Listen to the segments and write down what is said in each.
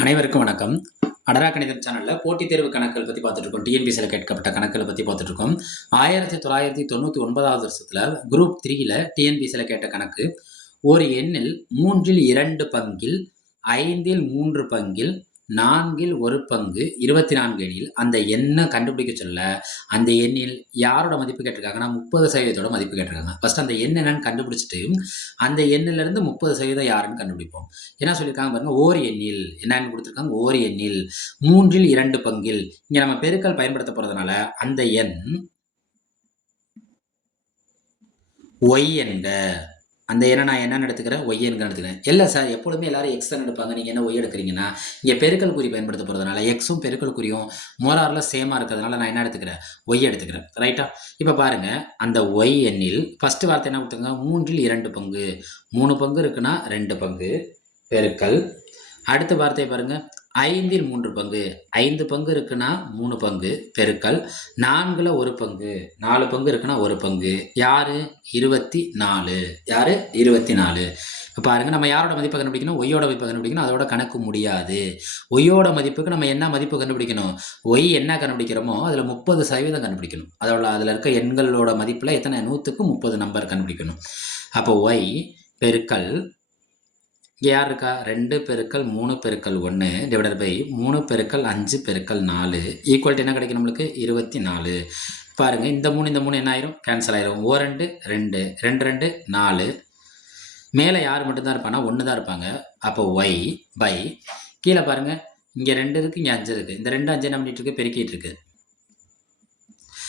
அனைவருக்கும் வணக்கம். அடரா கணிதம் சேனல்ல போட்டித் தேர்வு கணக்குகள் பத்தி பார்த்துட்டு இருக்கோம். டிஎன்பிசியில் கேட்கப்பட்ட கணக்குகளை பத்தி பார்த்துட்டு இருக்கோம். 1999 வருஷத்துல குரூப் 3ல டிஎன்பிசியில் கேட்ட கணக்கு, ஒரு எண்ணில் 3/2 பங்கில் 5/3 பங்கில் 4/1 பங்கு 24 எனில் அந்த எண்ணை கண்டுபிடிக்க சொல்ல அந்த எண்ணில் யாரோட மதிப்பு கேட்டிருக்காங்கன்னா 30% மதிப்பு கேட்டிருக்காங்க. ஃபர்ஸ்ட் அந்த எண் என்னன்னு கண்டுபிடிச்சிட்டு அந்த எண்ணிலிருந்து 30% யாருன்னு கண்டுபிடிப்போம். என்ன சொல்லியிருக்காங்க பாருங்க, ஓர் எண்ணில் என்னன்னு கொடுத்துருக்காங்க, ஓர் எண்ணில் 3/2 பங்கில் இங்க நம்ம பெருக்கல் பயன்படுத்த போறதுனால அந்த எண் ஒய் என்க. அந்த எண்ணை நான் என்ன எடுத்துக்கிறேன், ஒய் என்க எடுத்துக்கிறேன். இல்லை சார், எப்பொழுதுமே எல்லாரும் எக்ஸ் தான் எடுப்பாங்க, நீங்கள் என்ன ஒய் எடுக்கிறீங்கன்னா இங்கே பெருக்கல் குறி பயன்படுத்த போகிறதுனால எக்ஸும் பெருக்கல் குறியும் மோராரில் சேமாக இருக்கிறதுனால நான் என்ன எடுத்துக்கிறேன், ஒய் எடுத்துக்கிறேன். ரைட்டா? இப்போ பாருங்க, அந்த ஒய் எண்ணில் ஃபர்ஸ்ட் வார்த்தை என்ன கொடுத்துங்க, 3/2 பங்கு. 3 பங்கு இருக்குன்னா 2 பங்கு பெருக்கல். அடுத்த வார்த்தை பாருங்க, 5/3 பங்கு. 5 பங்கு இருக்குன்னா 3 பங்கு பெருக்கல் 4/1 பங்கு. 4 பங்கு இருக்குன்னா 1 பங்கு. யாரு? 24. யாரு? 24. இப்போ பாருங்க, நம்ம யாரோட மதிப்பை கண்டுபிடிக்கணும், ஒய்யோட மதிப்பை கண்டுபிடிக்கணும். அதோட கணக்கு முடியாது. ஒய்யோட மதிப்புக்கு நம்ம என்ன மதிப்பு கண்டுபிடிக்கணும், ஒய் என்ன கண்டுபிடிக்கிறோமோ அதில் 30% கண்டுபிடிக்கணும். அதில் இருக்க எண்களோட மதிப்பில் எத்தனை, 100க்கு 30 நம்பர் கண்டுபிடிக்கணும். அப்போ ஒய் பெருக்கல் இங்கே யார் இருக்கா, 2 பெருக்கல் 3 பெருக்கல் 1 டிவைடட் பை 3 பெருக்கல் 5 பெருக்கல் 4 ஈக்குவல்ட்டு என்ன கிடைக்கும் நம்மளுக்கு, 24. பாருங்க, இந்த 3 என்ன ஆயிரும், கேன்சல் ஆயிரும். 2 2 2 2 4. மேலே யார் மட்டும்தான் இருப்பானா, 1 தான் இருப்பாங்க. அப்போ ஒய் பை கீழே பாருங்க, இங்கே 2 இருக்கு, இங்கே 5 இருக்கு. இந்த 2 5 என்ன பண்ணிட்டு இருக்கு, பெருக்கிட்டு இருக்கு.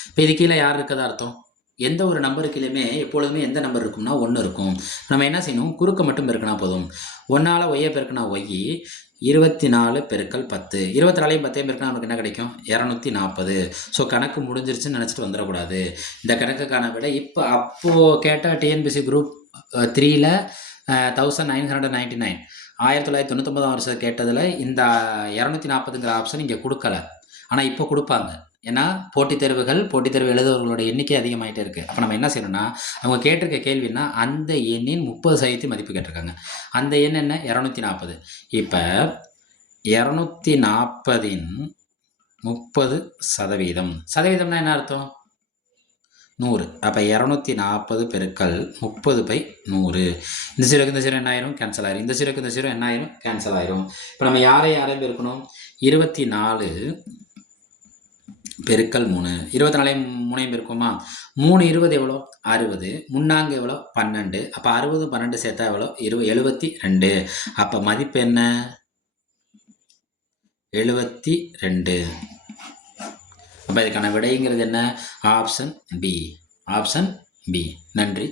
இப்போ இது கீழே யார் இருக்கதா அர்த்தம், எந்த ஒரு நம்பருக்குலையுமே எப்பொழுதுமே எந்த நம்பர் இருக்கும்னா 1 இருக்கும். நம்ம என்ன செய்யணும், குறுக்க மட்டும் பெருக்கினா போதும். 1ஆல் ஒய்யை பெருக்கினா ஒய் 24 பெருக்கல் 10. 24ஐயும் 10ஐயும் பெருக்கினா நமக்கு என்ன கிடைக்கும், 240. ஸோ கணக்கு முடிஞ்சிருச்சுன்னு நினச்சிட்டு வந்துடக்கூடாது. இந்த கணக்குக்கான விட இப்போ அப்போது கேட்ட டிஎன்பிசி குரூப் 3ல 1999 1999 வருஷம் கேட்டதில் இந்த 240ங்கிற ஆப்ஷன் இங்கே கொடுக்கல. ஆனால் இப்போ கொடுப்பாங்க. ஏன்னா போட்டித் தேர்வு எழுதுவர்களோட எண்ணிக்கை அதிகமாகிட்டே இருக்குது. அப்போ நம்ம என்ன செய்யணும்னா, அவங்க கேட்டிருக்க கேள்வின்னா அந்த எண்ணின் 30% மதிப்பு கேட்டிருக்காங்க. அந்த எண் என்ன, 240. இப்போ 240ன் 30%. சதவீதம்னா என்ன அர்த்தம், 100. அப்போ 240 பெருக்கல் 30/100. இந்த சீரோக்கு இந்த சீரோ என்ன ஆயிரும், கேன்சல் ஆயிரும். இந்த சீரோக்கு இந்த சீரோ என்ன ஆயிரும், கேன்சல் ஆயிரும். இப்போ நம்ம யாரையும் பெருக்கணும், 24 பெருக்கல் 3. 24 பெருக்குமா, 3 20 எவ்வளோ, 60. 3 எவ்வளோ, 12. அப்போ 60 12 சேர்த்தா எவ்வளோ, 72. அப்போ மதிப்பு என்ன, 72. அப்போ இதுக்கான விடைங்கிறது என்ன, ஆப்ஷன் பி. Option B. நன்றி.